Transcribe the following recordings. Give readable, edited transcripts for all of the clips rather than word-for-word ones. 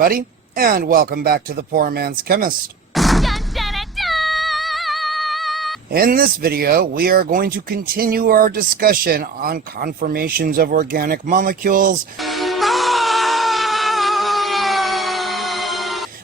everybody, and welcome back to the Poor Man's Chemist. Dun, dun, dun, dun! In this video, we are going to continue our discussion on conformations of organic molecules.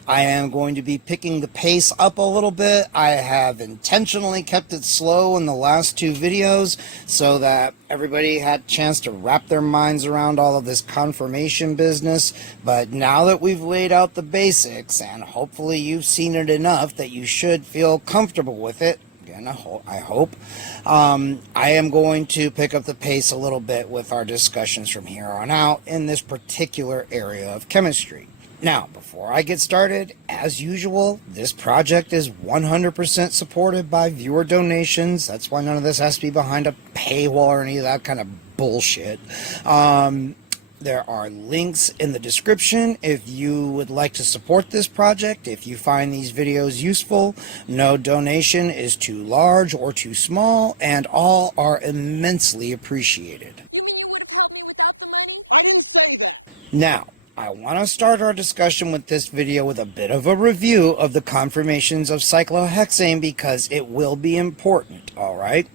I am going to be picking the pace up a little bit. I have intentionally kept it slow in the last two videos so that everybody had a chance to wrap their minds around all of this conformation business. But now that we've laid out the basics, and hopefully you've seen it enough that you should feel comfortable with it, again, I hope, I am going to pick up the pace a little bit with our discussions from here on out in this particular area of chemistry. Now, before I get started, as usual, this project is 100% supported by viewer donations. That's why none of this has to be behind a paywall or any of that kind of bullshit. There are links in the description if you would like to support this project. If you find these videos useful, no donation is too large or too small, and all are immensely appreciated. Now, I want to start our discussion with this video with a bit of a review of the conformations of cyclohexane because it will be important, alright?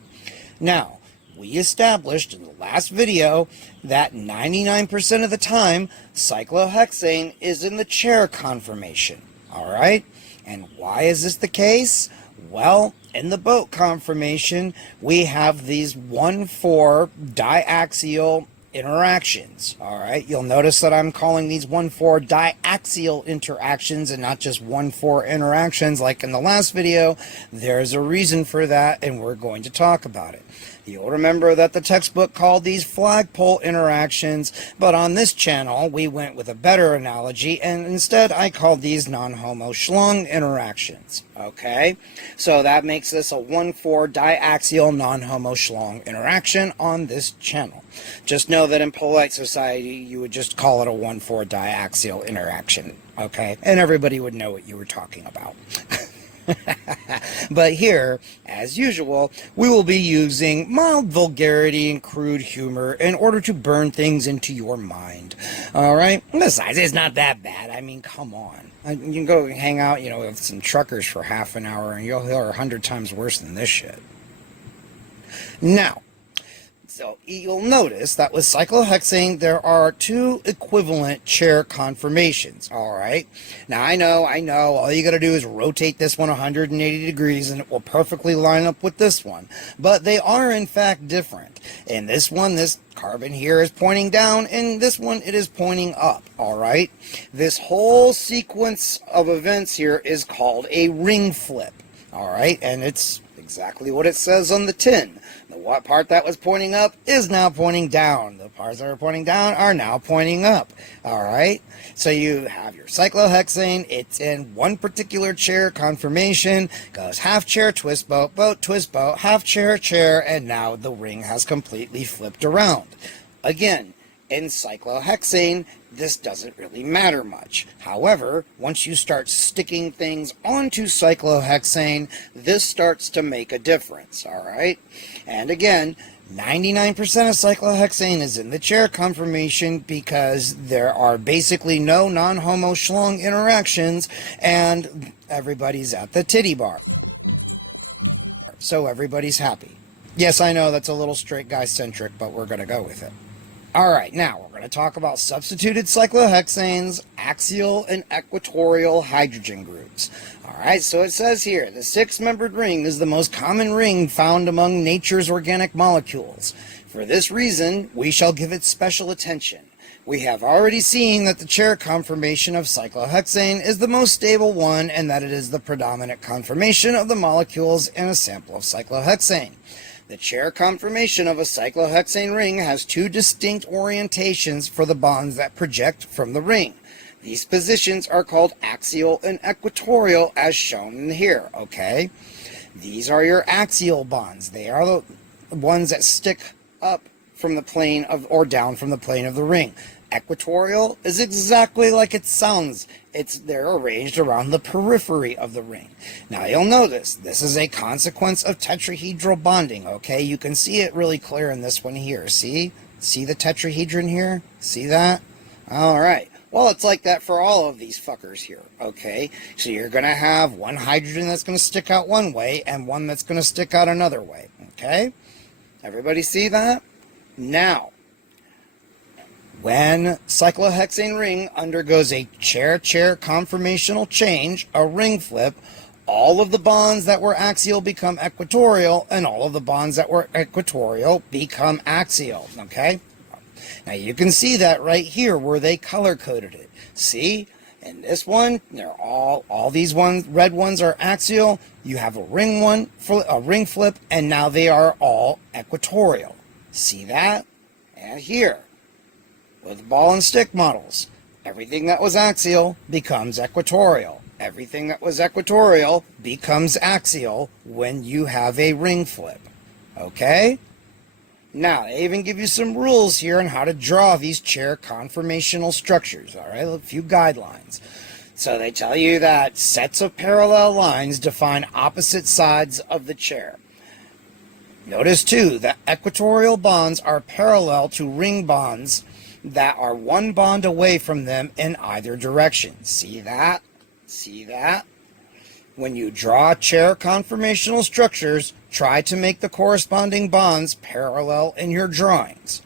Now, we established in the last video that 99% of the time, cyclohexane is in the chair conformation, alright? And why is this the case? Well, in the boat conformation, we have these 1,4 diaxial interactions. Alright, you'll notice that I'm calling these 1,4 diaxial interactions and not just 1,4 interactions like in the last video. There's a reason for that, and we're going to talk about it. You'll remember that the textbook called these flagpole interactions, but on this channel we went with a better analogy, and instead I called these non-homo schlong interactions. Okay, so that makes this a 1,4 diaxial non-homo schlong interaction on this channel. Just know that in polite society you would just call it a 1,4 diaxial interaction, okay? And everybody would know what you were talking about. But here, as usual, we will be using mild vulgarity and crude humor in order to burn things into your mind. Alright? Besides, it's not that bad. I mean, come on. You can go hang out, with some truckers for half an hour and you'll hear 100 times worse than this shit. Now, so you'll notice that with cyclohexane, there are two equivalent chair conformations, all right? Now, I know, all you got to do is rotate this one 180 degrees and it will perfectly line up with this one. But they are, in fact, different. In this one, this carbon here is pointing down, and this one, it is pointing up, all right? This whole sequence of events here is called a ring flip, all right? And it's exactly what it says on the tin. The part that was pointing up is now pointing down. The parts that are pointing down are now pointing up. Alright? So you have your cyclohexane. It's in one particular chair conformation. Goes half chair, twist boat, boat, twist boat, half chair, chair, and now the ring has completely flipped around. Again, in cyclohexane, this doesn't really matter much. However, once you start sticking things onto cyclohexane, this starts to make a difference, alright? And again, 99% of cyclohexane is in the chair conformation because there are basically no non-homo schlong interactions and everybody's at the titty bar. So everybody's happy. Yes, I know that's a little straight guy-centric, but we're going to go with it. Alright, now we're going to talk about substituted cyclohexanes, axial and equatorial hydrogen groups. Alright, so it says here, the six-membered ring is the most common ring found among nature's organic molecules. For this reason, we shall give it special attention. We have already seen that the chair conformation of cyclohexane is the most stable one and that it is the predominant conformation of the molecules in a sample of cyclohexane. The chair conformation of a cyclohexane ring has two distinct orientations for the bonds that project from the ring. These positions are called axial and equatorial as shown here, okay? These are your axial bonds. They are the ones that stick up from the plane of, or down from the plane of the ring. Equatorial is exactly like it sounds. They're arranged around the periphery of the ring. Now you'll notice this is a consequence of tetrahedral bonding, okay? You can see it really clear in this one here. See the tetrahedron here? See that? All right. Well, it's like that for all of these fuckers here, okay? So you're going to have one hydrogen that's going to stick out one way and one that's going to stick out another way, okay? Everybody see that? Now, when cyclohexane ring undergoes a chair-chair conformational change, a ring flip, all of the bonds that were axial become equatorial, and all of the bonds that were equatorial become axial, okay? Now you can see that right here where they color-coded it. See? In this one, they're all these red ones are axial. You have a ring flip, and now they are all equatorial. See that? And here, with ball and stick models, everything that was axial becomes equatorial. Everything that was equatorial becomes axial when you have a ring flip. Okay? Now, they even give you some rules here on how to draw these chair conformational structures, all right? A few guidelines. So they tell you that sets of parallel lines define opposite sides of the chair. Notice, too, that equatorial bonds are parallel to ring bonds that are one bond away from them in either direction. See that? See that? When you draw chair conformational structures, try to make the corresponding bonds parallel in your drawings.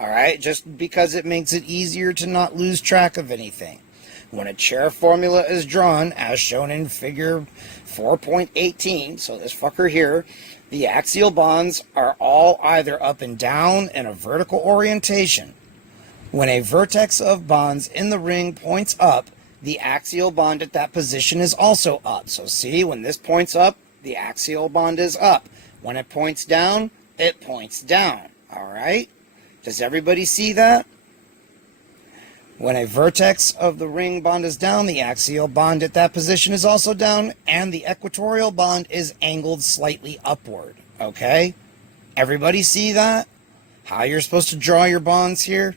Alright? Just because it makes it easier to not lose track of anything. When a chair formula is drawn, as shown in figure 4.18, so this fucker here, the axial bonds are all either up and down in a vertical orientation. When a vertex of bonds in the ring points up, the axial bond at that position is also up. So see, when this points up, the axial bond is up. When it points down, it points down. All right? Does everybody see that? When a vertex of the ring bond is down, the axial bond at that position is also down, and the equatorial bond is angled slightly upward. Okay? Everybody see that? How you're supposed to draw your bonds here?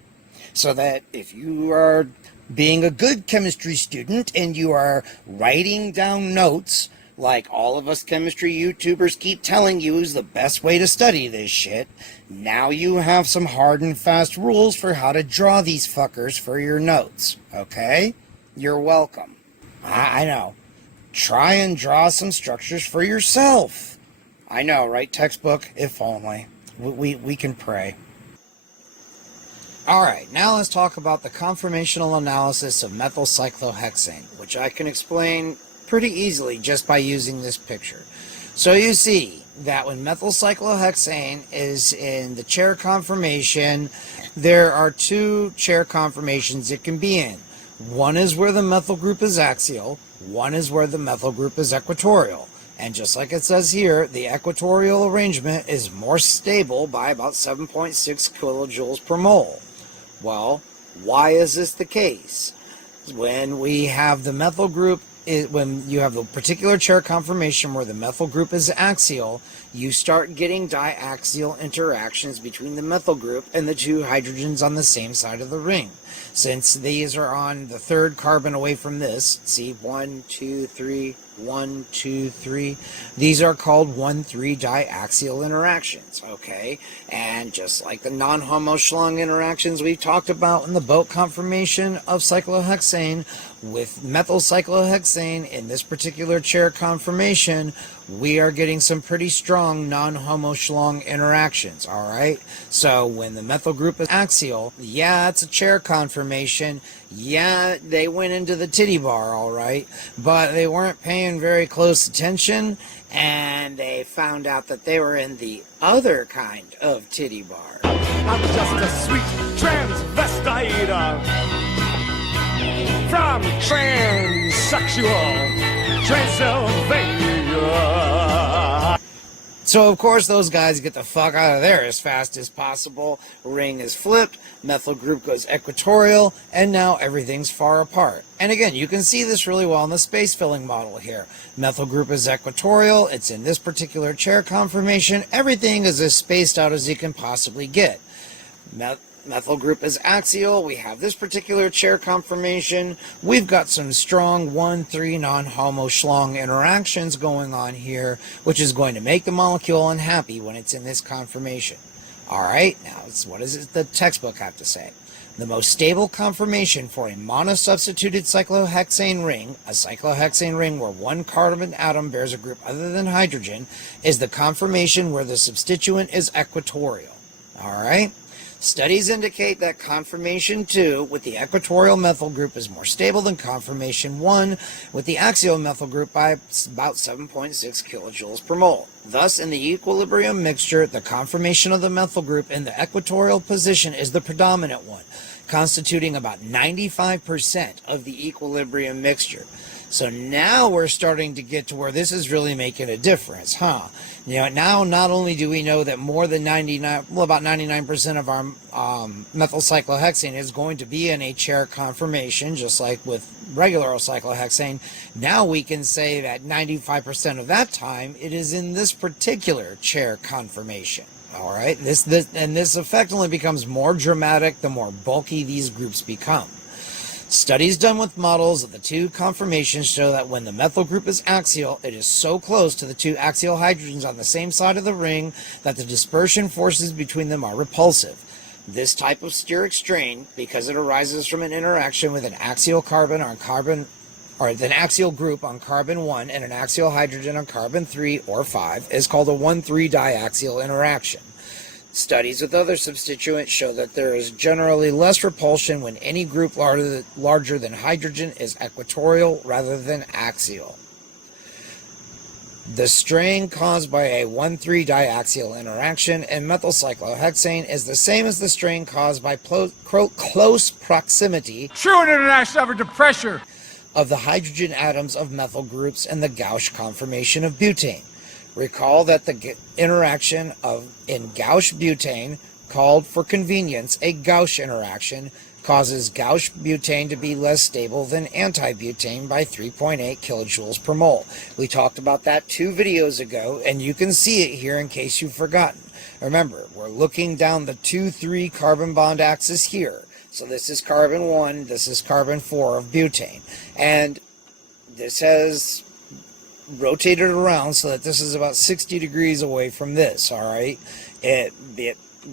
So that if you are being a good chemistry student and you are writing down notes, like all of us chemistry YouTubers keep telling you is the best way to study this shit, now you have some hard and fast rules for how to draw these fuckers for your notes, okay? You're welcome. I know. Try and draw some structures for yourself. I know, right, textbook? If only. We can pray. Alright, now let's talk about the conformational analysis of methyl cyclohexane, which I can explain pretty easily just by using this picture. So you see that when methyl cyclohexane is in the chair conformation, there are two chair conformations it can be in. One is where the methyl group is axial, one is where the methyl group is equatorial. And just like it says here, the equatorial arrangement is more stable by about 7.6 kilojoules per mole. Well, why is this the case? When we have the methyl group, when you have a particular chair conformation where the methyl group is axial, you start getting diaxial interactions between the methyl group and the two hydrogens on the same side of the ring. Since these are on the third carbon away from this, see, 1, 2, 3, 1, 2, 3. These are called 1,3 diaxial interactions, okay? And just like the non-homoschlung interactions we've talked about in the boat conformation of cyclohexane, with methyl cyclohexane in this particular chair conformation, we are getting some pretty strong non-homoschlung interactions, all right? So when the methyl group is axial, yeah, it's a chair conformation. Yeah, they went into the titty bar, all right, but they weren't paying very close attention, and they found out that they were in the other kind of titty bar. I'm just a sweet transvestite from transsexual Transylvania. So, of course, those guys get the fuck out of there as fast as possible. Ring is flipped, methyl group goes equatorial, and now everything's far apart. And again, you can see this really well in the space filling model here. Methyl group is equatorial, it's in this particular chair conformation, everything is as spaced out as you can possibly get. Methyl group is axial, we have this particular chair conformation, we've got some strong 1,3 non-homoschlung interactions going on here, which is going to make the molecule unhappy when it's in this conformation. Alright, now what does the textbook have to say? The most stable conformation for a monosubstituted cyclohexane ring, a cyclohexane ring where one carbon atom bears a group other than hydrogen, is the conformation where the substituent is equatorial. Alright? Studies indicate that conformation 2 with the equatorial methyl group is more stable than conformation 1 with the axial methyl group by about 7.6 kilojoules per mole. Thus, in the equilibrium mixture, the conformation of the methyl group in the equatorial position is the predominant one, constituting about 95% of the equilibrium mixture. So now we're starting to get to where this is really making a difference, huh? You know, now not only do we know that more than about 99% of our methyl cyclohexane is going to be in a chair conformation, just like with regular cyclohexane, now we can say that 95% of that time it is in this particular chair conformation. All right, this effect only becomes more dramatic the more bulky these groups become. Studies done with models of the two conformations show that when the methyl group is axial, it is so close to the two axial hydrogens on the same side of the ring that the dispersion forces between them are repulsive. This type of steric strain, because it arises from an interaction with an axial carbon on carbon, or an axial group on carbon 1 and an axial hydrogen on carbon 3 or 5, is called a 1,3 diaxial interaction. Studies with other substituents show that there is generally less repulsion when any group larger than hydrogen is equatorial rather than axial. The strain caused by a 1,3 diaxial interaction in methyl cyclohexane is the same as the strain caused by close proximity True international average of pressure of the hydrogen atoms of methyl groups in the gauche conformation of butane. Recall that the interaction in gauche butane, called for convenience a gauche interaction, causes gauche butane to be less stable than anti-butane by 3.8 kilojoules per mole. We talked about that 2 videos ago, and you can see it here in case you've forgotten. Remember, we're looking down the 2,3 carbon bond axis here. So this is carbon 1, this is carbon 4 of butane. And this has rotated around so that this is about 60 degrees away from this, all right?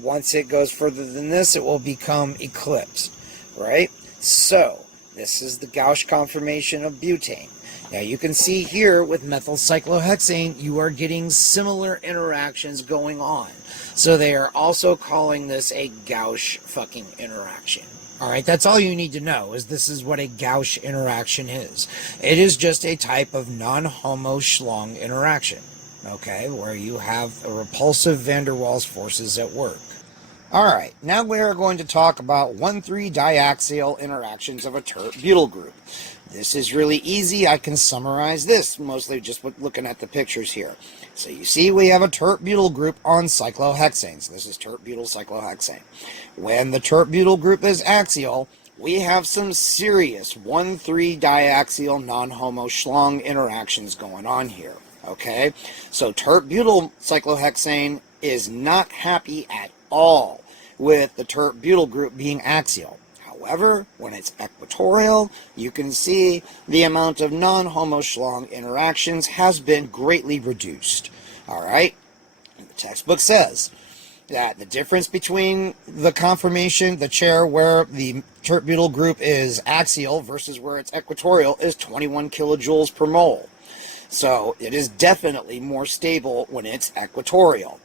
Once it goes further than this, it will become eclipsed, right? So this is the gauche conformation of butane. Now you can see here with methyl cyclohexane, you are getting similar interactions going on. So they are also calling this a gauche fucking interaction. All right, that's all you need to know, is this is what a gauche interaction is. It is just a type of non-homo Schlong interaction, okay, where you have a repulsive van der Waals forces at work. All right, now we are going to talk about 1,3 diaxial interactions of a tert-butyl group. This is really easy. I can summarize this, mostly just looking at the pictures here. So you see we have a tert-butyl group on cyclohexanes. This is tert-butyl cyclohexane. When the tert-butyl group is axial, we have some serious 1,3 diaxial non-homo Schlong interactions going on here. Okay? So tert-butyl cyclohexane is not happy at all with the tert-butyl group being axial. However, when it's equatorial, you can see the amount of non-homo Schlong interactions has been greatly reduced. All right? And the textbook says that the difference between the conformation, the chair where the tert-butyl group is axial versus where it's equatorial, is 21 kilojoules per mole. So it is definitely more stable when it's equatorial.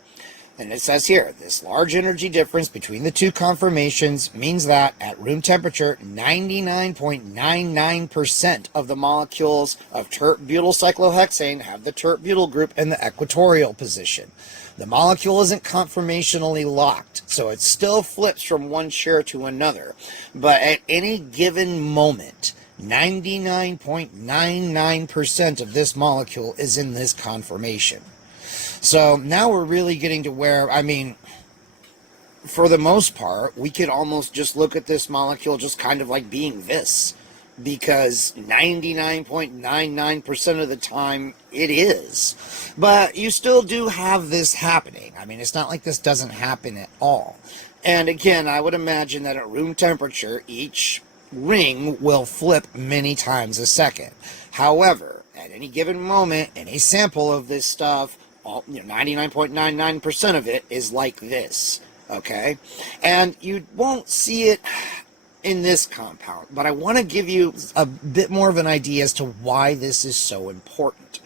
And it says here, this large energy difference between the two conformations means that at room temperature, 99.99% of the molecules of tert-butyl cyclohexane have the tert-butyl group in the equatorial position. The molecule isn't conformationally locked, so it still flips from one chair to another. But at any given moment, 99.99% of this molecule is in this conformation. So now we're really getting to where, I mean, for the most part, we could almost just look at this molecule just kind of like being this, because 99.99% of the time it is. But you still do have this happening. I mean, it's not like this doesn't happen at all. And again, I would imagine that at room temperature, each ring will flip many times a second. However, at any given moment, any sample of this stuff, 99.99% of it is like this, okay? And you won't see it in this compound, but I want to give you a bit more of an idea as to why this is so important.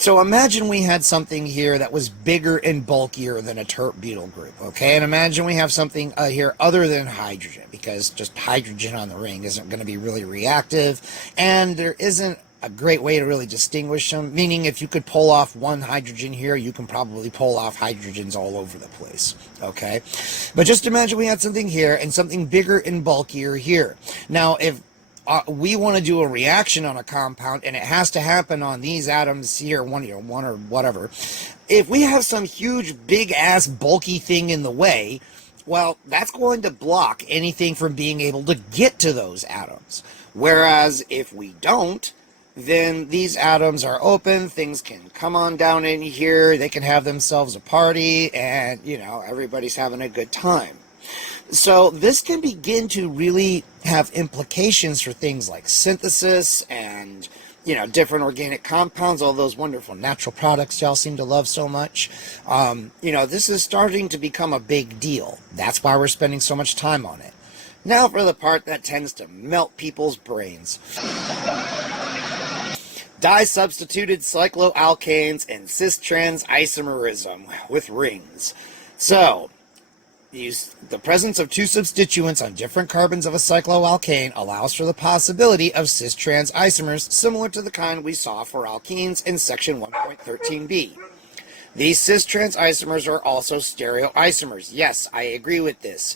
So imagine we had something here that was bigger and bulkier than a tert-butyl group, okay? And imagine we have something here other than hydrogen, because just hydrogen on the ring isn't going to be really reactive, and there isn't a great way to really distinguish them, meaning if you could pull off one hydrogen here, you can probably pull off hydrogens all over the place, okay? But just imagine we had something here and something bigger and bulkier here. Now, if we want to do a reaction on a compound and it has to happen on these atoms here, one or whatever, if we have some huge, big-ass, bulky thing in the way, well, that's going to block anything from being able to get to those atoms. Whereas if we don't, then these atoms are open, things can come on down in here, they can have themselves a party, and, you know, everybody's having a good time. So this can begin to really have implications for things like synthesis and, you know, different organic compounds, all those wonderful natural products y'all seem to love so much. You know, this is starting to become a big deal. That's why we're spending so much time on it. Now for the part that tends to melt people's brains. Di-substituted cycloalkanes and cis-trans isomerism with rings. So, the presence of two substituents on different carbons of a cycloalkane allows for the possibility of cis-trans isomers similar to the kind we saw for alkenes in section 1.13b. These cis-trans isomers are also stereoisomers. Yes, I agree with this.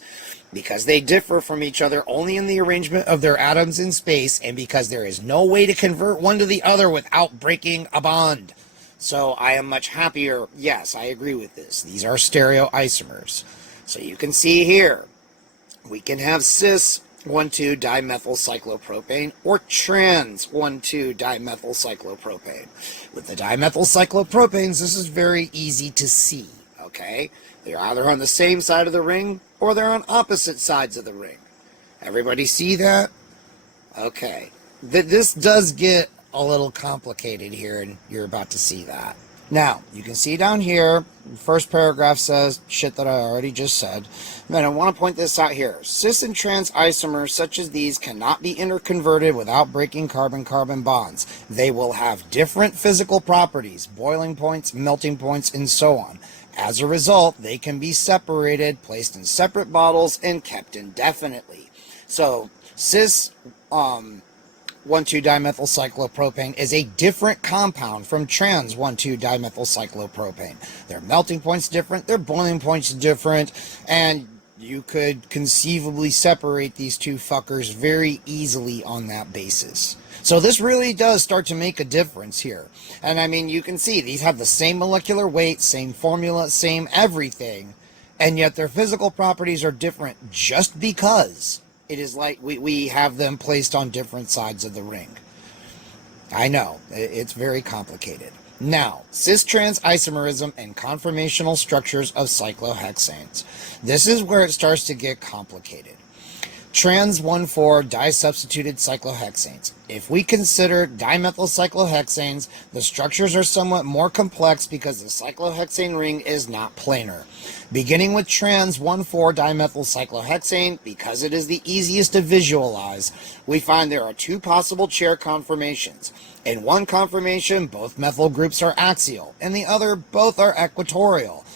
Because they differ from each other only in the arrangement of their atoms in space, and because there is no way to convert one to the other without breaking a bond. So I am much happier. Yes, I agree with this. These are stereoisomers. So you can see here, we can have cis 1,2-dimethylcyclopropane or trans 1,2-dimethylcyclopropane. With the dimethylcyclopropanes, this is very easy to see, okay? They're either on the same side of the ring or they're on opposite sides of the ring. Everybody see that? Okay. This does get a little complicated here, and you're about to see that. Now, you can see down here, the first paragraph says shit that I already just said. And I want to point this out here. Cis and trans isomers such as these cannot be interconverted without breaking carbon-carbon bonds. They will have different physical properties, boiling points, melting points, and so on. As a result, they can be separated, placed in separate bottles, and kept indefinitely. So, cis 1,2-dimethylcyclopropane is a different compound from trans 1,2-dimethylcyclopropane. Their melting point's different, their boiling point's different, and you could conceivably separate these two fuckers very easily on that basis. So this really does start to make a difference here. And I mean, you can see these have the same molecular weight, same formula, same everything, and yet their physical properties are different just because it is like we have them placed on different sides of the ring. I know, it's very complicated. Now, cis-trans isomerism and conformational structures of cyclohexanes. This is where it starts to get complicated. Trans 1,4 disubstituted cyclohexanes. If we consider dimethylcyclohexanes, the structures are somewhat more complex because the cyclohexane ring is not planar. Beginning with trans 1,4 dimethylcyclohexane, because it is the easiest to visualize, we find there are two possible chair conformations. In one conformation, both methyl groups are axial. In the other, both are equatorial.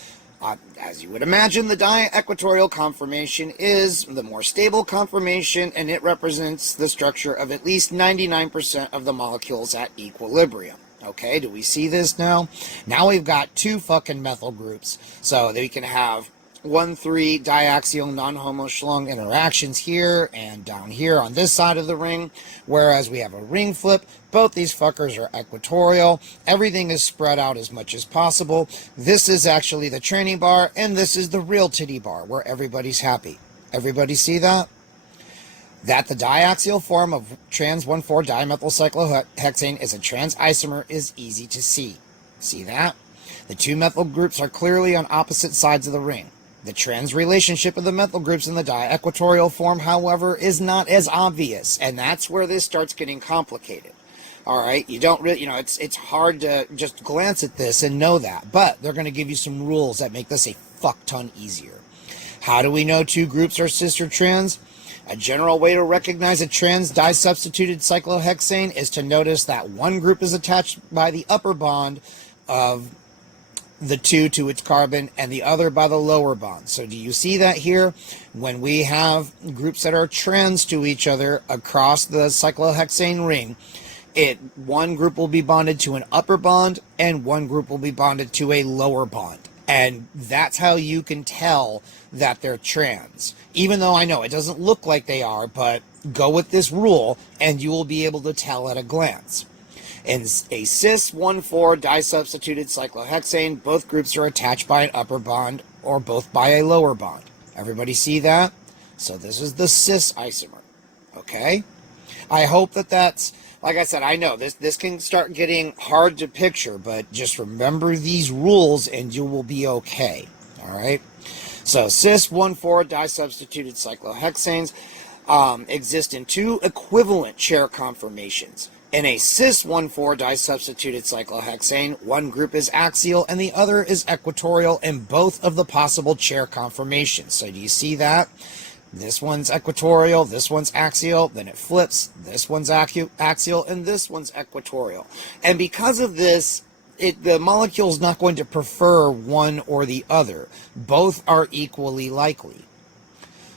As you would imagine, the di-equatorial conformation is the more stable conformation, and it represents the structure of at least 99% of the molecules at equilibrium. Okay, do we see this now? Now we've got two fucking methyl groups, so we can have 1,3 diaxial non-homoschlung interactions here and down here on this side of the ring, whereas we have a ring flip. Both these fuckers are equatorial. Everything is spread out as much as possible. This is actually the tranny bar, and this is the real titty bar, where everybody's happy. Everybody see that? That the diaxial form of trans 1,4 dimethylcyclohexane is a trans isomer is easy to see. See that? The two methyl groups are clearly on opposite sides of the ring. The trans relationship of the methyl groups in the di-equatorial form, however, is not as obvious, and that's where this starts getting complicated. Alright, you don't really, it's hard to just glance at this and know that, but they're going to give you some rules that make this a fuck ton easier. How do we know two groups are cis or trans? A general way to recognize a trans disubstituted cyclohexane is to notice that one group is attached by the upper bond of the 2 to its carbon and the other by the lower bond. So do you see that here? When we have groups that are trans to each other across the cyclohexane ring, one group will be bonded to an upper bond and one group will be bonded to a lower bond. And that's how you can tell that they're trans. Even though I know it doesn't look like they are, but go with this rule and you will be able to tell at a glance. In a cis-1,4 disubstituted cyclohexane, both groups are attached by an upper bond or both by a lower bond. Everybody see that? So this is the cis isomer. Okay? I hope that's, like I said, I know this can start getting hard to picture, but just remember these rules and you will be okay. All right? So cis-1,4 disubstituted cyclohexanes exist in 2 equivalent chair conformations. In a cis-1,4 disubstituted cyclohexane, one group is axial and the other is equatorial in both of the possible chair conformations. So do you see that? This one's equatorial, this one's axial, then it flips, this one's axial, and this one's equatorial. And because of this, the molecule is not going to prefer one or the other. Both are equally likely.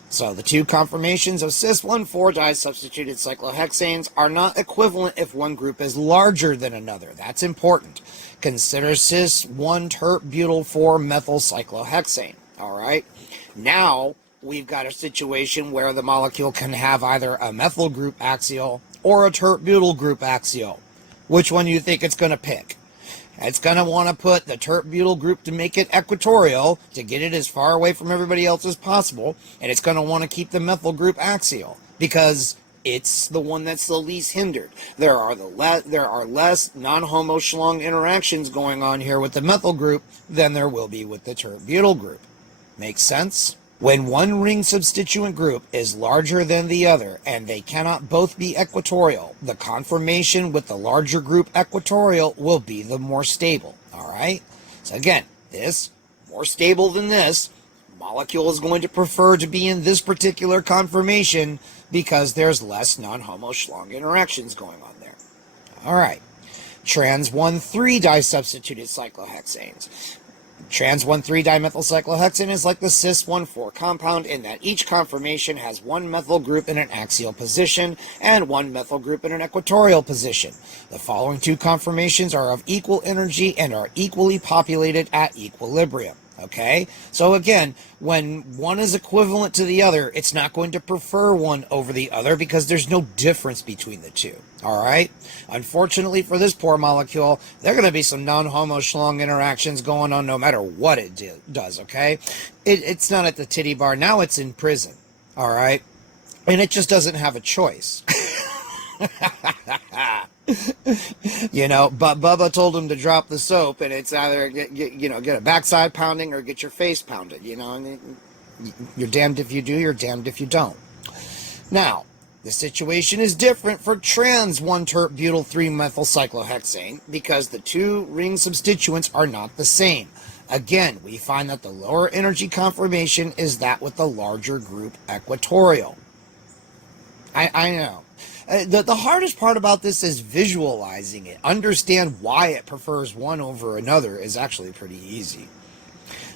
So the 2 conformations of cis-1,4 disubstituted cyclohexanes are not equivalent if one group is larger than another. That's important. Consider cis-1-tert-butyl-4 methyl cyclohexane. All right. Now we've got a situation where the molecule can have either a methyl group axial or a tert-butyl group axial. Which one do you think it's going to pick? It's going to want to put the tert-butyl group to make it equatorial, to get it as far away from everybody else as possible, and it's going to want to keep the methyl group axial, because it's the one that's the least hindered. There are less non-homo-schlong interactions going on here with the methyl group than there will be with the tert-butyl group. Makes sense? When one ring substituent group is larger than the other and they cannot both be equatorial, the conformation with the larger group equatorial will be the more stable. All right? So again, this, more stable than this, molecule is going to prefer to be in this particular conformation because there's less non-homo-schlong interactions going on there. All right. Trans 1,3 disubstituted cyclohexanes. Trans 1,3 dimethyl cyclohexane is like the cis-1,4 compound in that each conformation has one methyl group in an axial position and one methyl group in an equatorial position. The following 2 conformations are of equal energy and are equally populated at equilibrium. Okay? So again, when one is equivalent to the other, it's not going to prefer one over the other because there's no difference between the 2. All right? Unfortunately for this poor molecule, there are going to be some non-homo-schlong interactions going on no matter what it does, okay? It's not at the titty bar. Now it's in prison. All right? And it just doesn't have a choice. You know, but Bubba told him to drop the soap, and it's either get a backside pounding or get your face pounded. You know, and you're damned if you do, you're damned if you don't. Now, the situation is different for trans 1-tert-butyl-3-methyl cyclohexane because the 2 ring substituents are not the same. Again, we find that the lower energy conformation is that with the larger group equatorial. I know. The hardest part about this is visualizing it. Understand why it prefers one over another is actually pretty easy.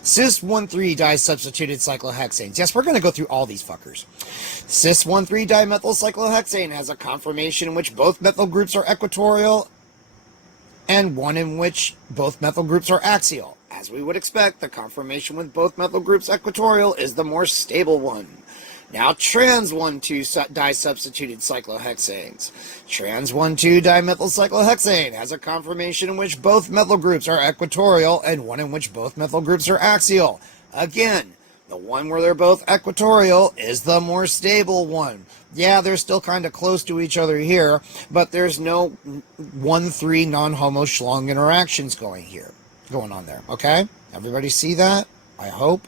Cis-1,3 disubstituted cyclohexanes. Yes, we're going to go through all these fuckers. Cis-1,3 dimethyl cyclohexane has a conformation in which both methyl groups are equatorial and one in which both methyl groups are axial. As we would expect, the conformation with both methyl groups equatorial is the more stable one. Now, trans 1,2 disubstituted cyclohexanes. Trans 1,2 dimethyl cyclohexane has a conformation in which both methyl groups are equatorial and one in which both methyl groups are axial. Again, the one where they're both equatorial is the more stable one. Yeah, they're still kind of close to each other here, but there's no 1,3 non-homo-schlong interactions going on there. Okay? Everybody see that? I hope.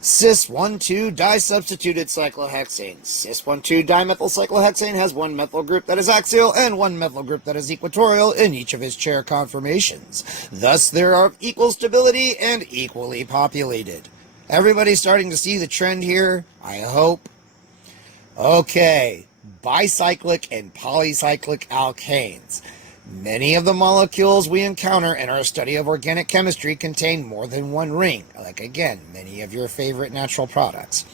Cis-1,2 disubstituted cyclohexane. Cis-1,2 dimethyl cyclohexane has one methyl group that is axial and one methyl group that is equatorial in each of its chair conformations. Thus, they are of equal stability and equally populated. Everybody's starting to see the trend here, I hope. Okay, bicyclic and polycyclic alkanes. Many of the molecules we encounter in our study of organic chemistry contain more than one ring, like again, many of your favorite natural products.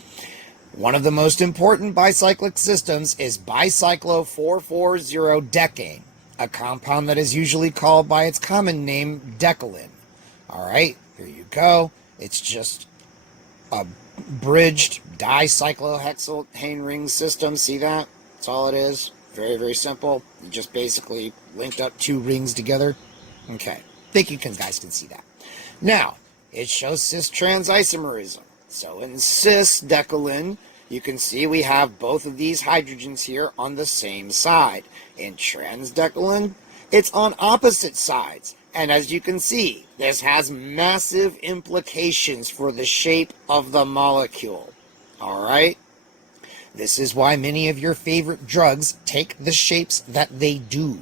One of the most important bicyclic systems is bicyclo-4,4,0-decane, a compound that is usually called by its common name decalin. Alright, here you go. It's just a bridged dicyclohexane ring system. See that? That's all it is. Very, very simple. You just basically linked up two rings together. Okay. Think you guys can see that. Now, it shows cis-trans isomerism. So in cis-decalin, you can see we have both of these hydrogens here on the same side. In trans-decalin, it's on opposite sides. And as you can see, this has massive implications for the shape of the molecule. Alright? This is why many of your favorite drugs take the shapes that they do.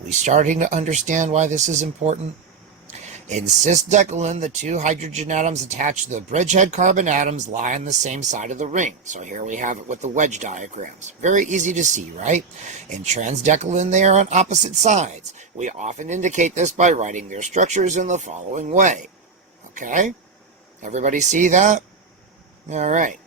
Are we starting to understand why this is important? In cis-decalin, the two hydrogen atoms attached to the bridgehead carbon atoms lie on the same side of the ring. So here we have it with the wedge diagrams. Very easy to see, right? In trans-decalin, they are on opposite sides. We often indicate this by writing their structures in the following way. Okay? Everybody see that? All right.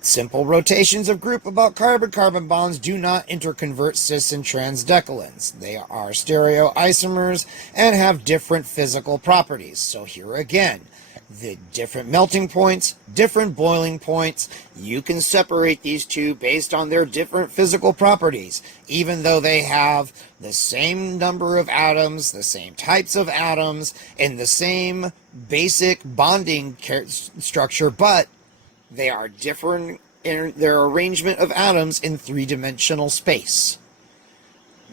Simple rotations of group about carbon-carbon bonds do not interconvert cis and trans-decalins. They are stereoisomers and have different physical properties. So here again, the different melting points, different boiling points, you can separate these two based on their different physical properties, even though they have the same number of atoms, the same types of atoms, and the same basic bonding structure, but they are different in their arrangement of atoms in three-dimensional space.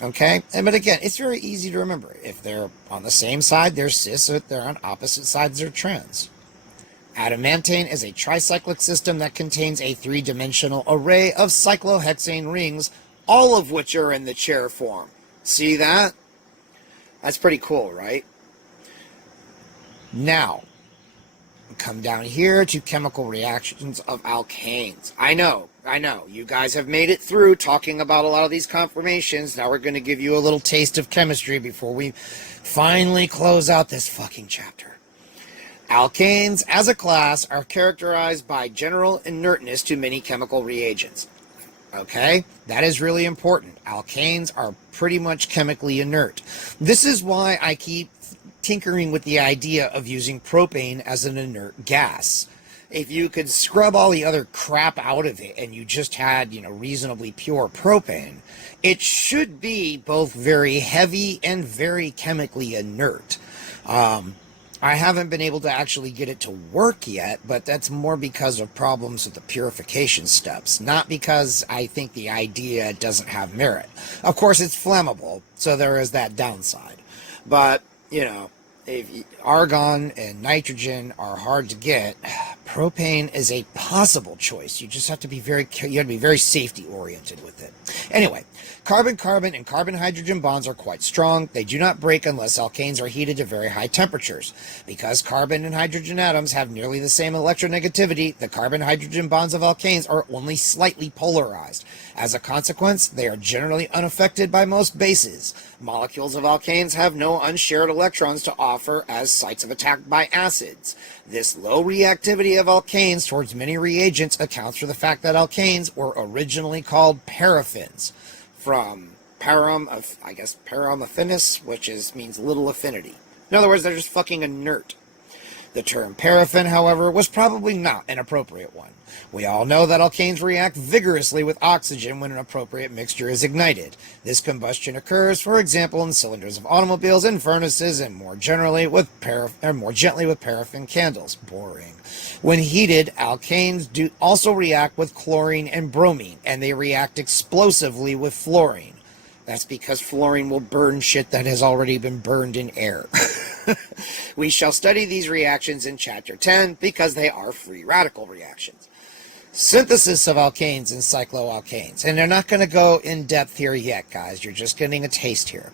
Okay? But again, it's very easy to remember. If they're on the same side, they're cis. If they're on opposite sides, they're trans. Adamantane is a tricyclic system that contains a three-dimensional array of cyclohexane rings, all of which are in the chair form. See that? That's pretty cool, right? Now, come down here to chemical reactions of alkanes. I know, you guys have made it through talking about a lot of these conformations. Now we're going to give you a little taste of chemistry before we finally close out this fucking chapter. Alkanes, as a class, are characterized by general inertness to many chemical reagents. Okay? That is really important. Alkanes are pretty much chemically inert. This is why I keep tinkering with the idea of using propane as an inert gas. If you could scrub all the other crap out of it and you just had, reasonably pure propane, it should be both very heavy and very chemically inert. I haven't been able to actually get it to work yet, but that's more because of problems with the purification steps, not because I think the idea doesn't have merit. Of course, it's flammable, so there is that downside. But if argon and nitrogen are hard to get, propane is a possible choice. You just have to be very safety oriented with it. Anyway, carbon-carbon and carbon-hydrogen bonds are quite strong. They do not break unless alkanes are heated to very high temperatures. Because carbon and hydrogen atoms have nearly the same electronegativity, the carbon-hydrogen bonds of alkanes are only slightly polarized. As a consequence, they are generally unaffected by most bases. Molecules of alkanes have no unshared electrons to offer as sites of attack by acids. This low reactivity of alkanes towards many reagents accounts for the fact that alkanes were originally called paraffins, from param affinus, which means little affinity. In other words, they're just fucking inert. The term paraffin, however, was probably not an appropriate one. We all know that alkanes react vigorously with oxygen when an appropriate mixture is ignited. This combustion occurs, for example, in cylinders of automobiles and furnaces, and more gently with paraffin candles. Boring. When heated, alkanes also react with chlorine and bromine, and they react explosively with fluorine. That's because fluorine will burn shit that has already been burned in air. We shall study these reactions in Chapter 10 because they are free radical reactions. Synthesis of alkanes and cycloalkanes. And they're not going to go in depth here yet, guys. You're just getting a taste here.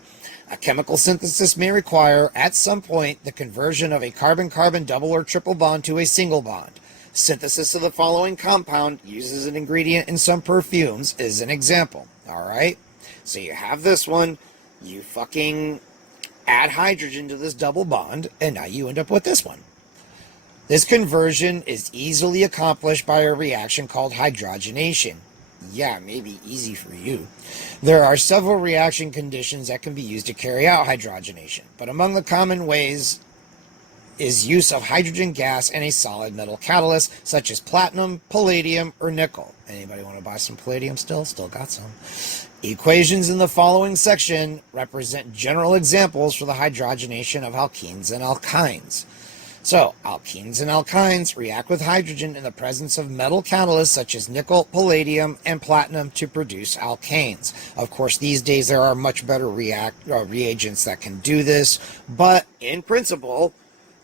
A chemical synthesis may require, at some point, the conversion of a carbon-carbon double or triple bond to a single bond. Synthesis of the following compound uses an ingredient in some perfumes is an example. Alright? So you have this one, you fucking add hydrogen to this double bond, and now you end up with this one. This conversion is easily accomplished by a reaction called hydrogenation. Yeah, maybe easy for you. There are several reaction conditions that can be used to carry out hydrogenation, but among the common ways is use of hydrogen gas and a solid metal catalyst, such as platinum, palladium, or nickel. Anybody want to buy some palladium still? Still got some. Equations in the following section represent general examples for the hydrogenation of alkenes and alkynes. So, alkenes and alkynes react with hydrogen in the presence of metal catalysts such as nickel, palladium, and platinum to produce alkanes. Of course, these days there are much better reagents that can do this, but in principle,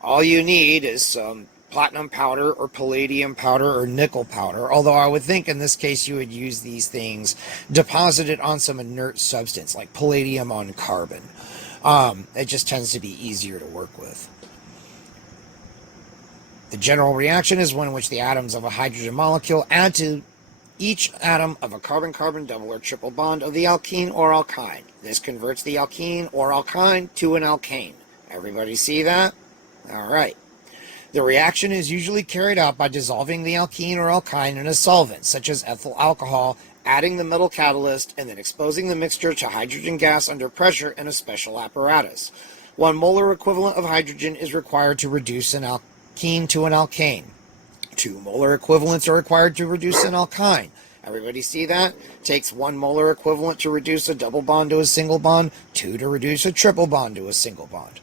all you need is some platinum powder or palladium powder or nickel powder, although I would think in this case you would use these things deposited on some inert substance like palladium on carbon. It just tends to be easier to work with. The general reaction is one in which the atoms of a hydrogen molecule add to each atom of a carbon-carbon double or triple bond of the alkene or alkyne. This converts the alkene or alkyne to an alkane. Everybody see that? All right. The reaction is usually carried out by dissolving the alkene or alkyne in a solvent, such as ethyl alcohol, adding the metal catalyst, and then exposing the mixture to hydrogen gas under pressure in a special apparatus. 1 molar equivalent of hydrogen is required to reduce an alkene to an alkane. 2 molar equivalents are required to reduce an alkyne. Everybody see that? Takes 1 molar equivalent to reduce a double bond to a single bond, 2 to reduce a triple bond to a single bond.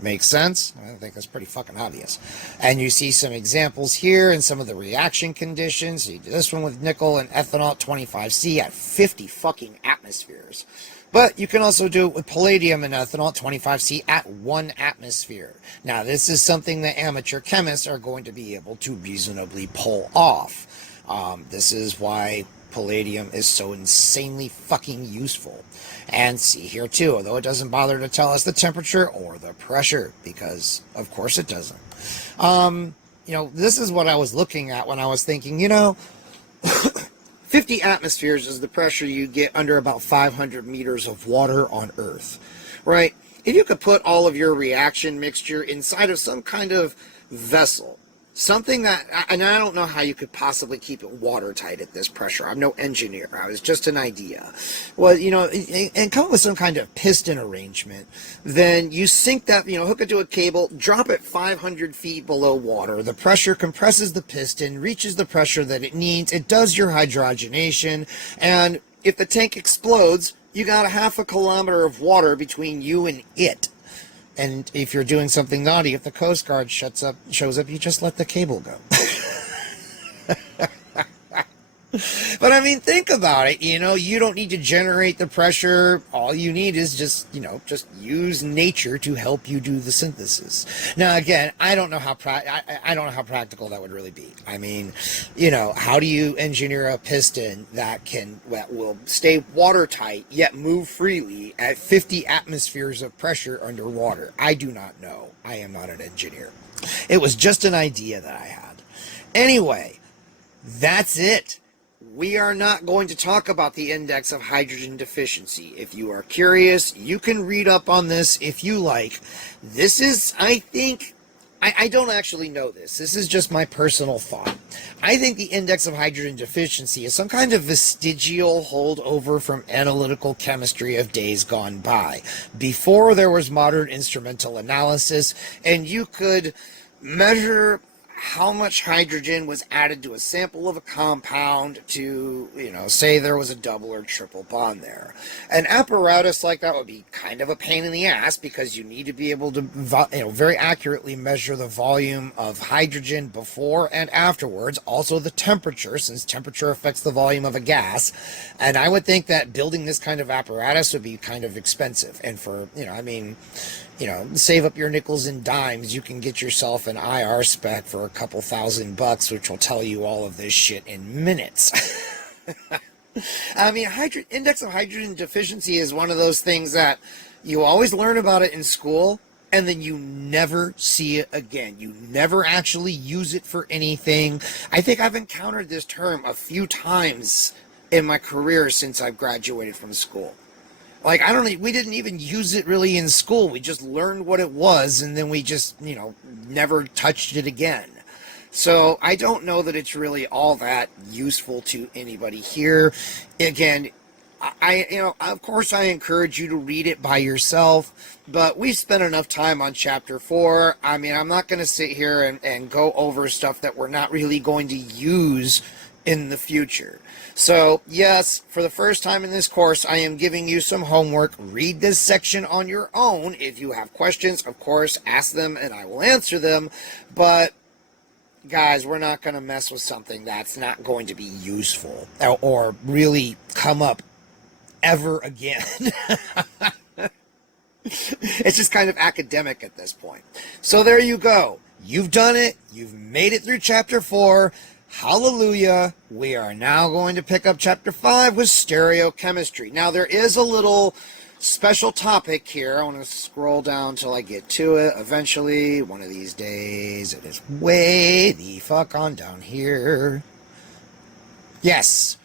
Makes sense? I think that's pretty fucking obvious. And you see some examples here and some of the reaction conditions. You do this one with nickel and ethanol 25C at 50 fucking atmospheres. But you can also do it with palladium and ethanol 25C at 1 atmosphere. Now, this is something that amateur chemists are going to be able to reasonably pull off. This is why palladium is so insanely fucking useful. And see here too, although it doesn't bother to tell us the temperature or the pressure, because of course it doesn't. This is what I was looking at when I was thinking, 50 atmospheres is the pressure you get under about 500 meters of water on Earth, right? If you could put all of your reaction mixture inside of some kind of vessel, something that, and I don't know how you could possibly keep it watertight at this pressure. I'm no engineer. I was just an idea. Well, and come up with some kind of piston arrangement. Then you sink that, hook it to a cable, drop it 500 feet below water. The pressure compresses the piston, reaches the pressure that it needs. It does your hydrogenation. And if the tank explodes, you got a half a kilometer of water between you and it. And if you're doing something naughty, if the Coast Guard shows up, you just let the cable go. But I mean, think about it. You don't need to generate the pressure. All you need is just use nature to help you do the synthesis. Now, again, I don't know how practical that would really be. I mean, how do you engineer a piston that will stay watertight yet move freely at 50 atmospheres of pressure underwater? I do not know. I am not an engineer. It was just an idea that I had. Anyway, that's it. We are not going to talk about the index of hydrogen deficiency. If you are curious, you can read up on this if you like. This is, I think, I don't actually know this. This is just my personal thought. I think the index of hydrogen deficiency is some kind of vestigial holdover from analytical chemistry of days gone by, before there was modern instrumental analysis, and you could measure how much hydrogen was added to a sample of a compound to, say there was a double or triple bond there. An apparatus like that would be kind of a pain in the ass because you need to be able to, very accurately measure the volume of hydrogen before and afterwards, also the temperature, since temperature affects the volume of a gas. And I would think that building this kind of apparatus would be kind of expensive. And for, save up your nickels and dimes, you can get yourself an IR spec for a couple $1,000, which will tell you all of this shit in minutes. I mean, index of hydrogen deficiency is one of those things that you always learn about it in school, and then you never see it again. You never actually use it for anything. I think I've encountered this term a few times in my career since I've graduated from school. Like, we didn't even use it really in school. We just learned what it was, and then we just, never touched it again. So I don't know that it's really all that useful to anybody here. Again, of course I encourage you to read it by yourself, but we spent enough time on chapter 4. I mean, I'm not going to sit here and go over stuff that we're not really going to use in the future. So, yes, for the first time in this course, I am giving you some homework. Read this section on your own. If you have questions, of course, ask them and I will answer them. But, guys, we're not going to mess with something that's not going to be useful or really come up ever again. It's just kind of academic at this point. So there you go. You've done it. You've made it through chapter 4. Hallelujah. We are now going to pick up chapter 5 with stereochemistry. Now, there is a little special topic here. I want to scroll down till I get to it. Eventually, one of these days, it is way the fuck on down here. Yes,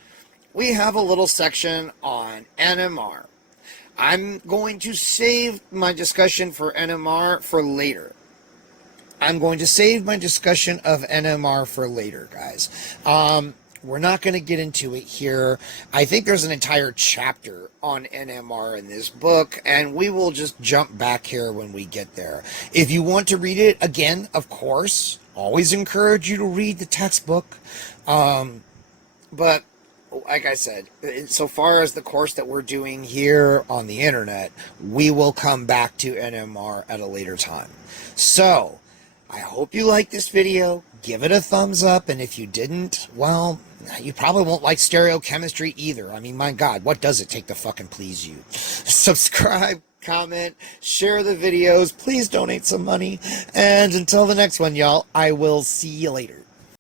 we have a little section on NMR. I'm going to save my discussion for NMR for later. I'm going to save my discussion of NMR for later, guys. We're not going to get into it here. I think there's an entire chapter on NMR in this book, and we will just jump back here when we get there. If you want to read it, again, of course, always encourage you to read the textbook. But, like I said, so far as the course that we're doing here on the internet, we will come back to NMR at a later time. So, I hope you liked this video. Give it a thumbs up, and if you didn't, well, you probably won't like stereochemistry either. I mean, my God, what does it take to fucking please you? Subscribe, comment, share the videos. Please donate some money. And until the next one, y'all, I will see you later.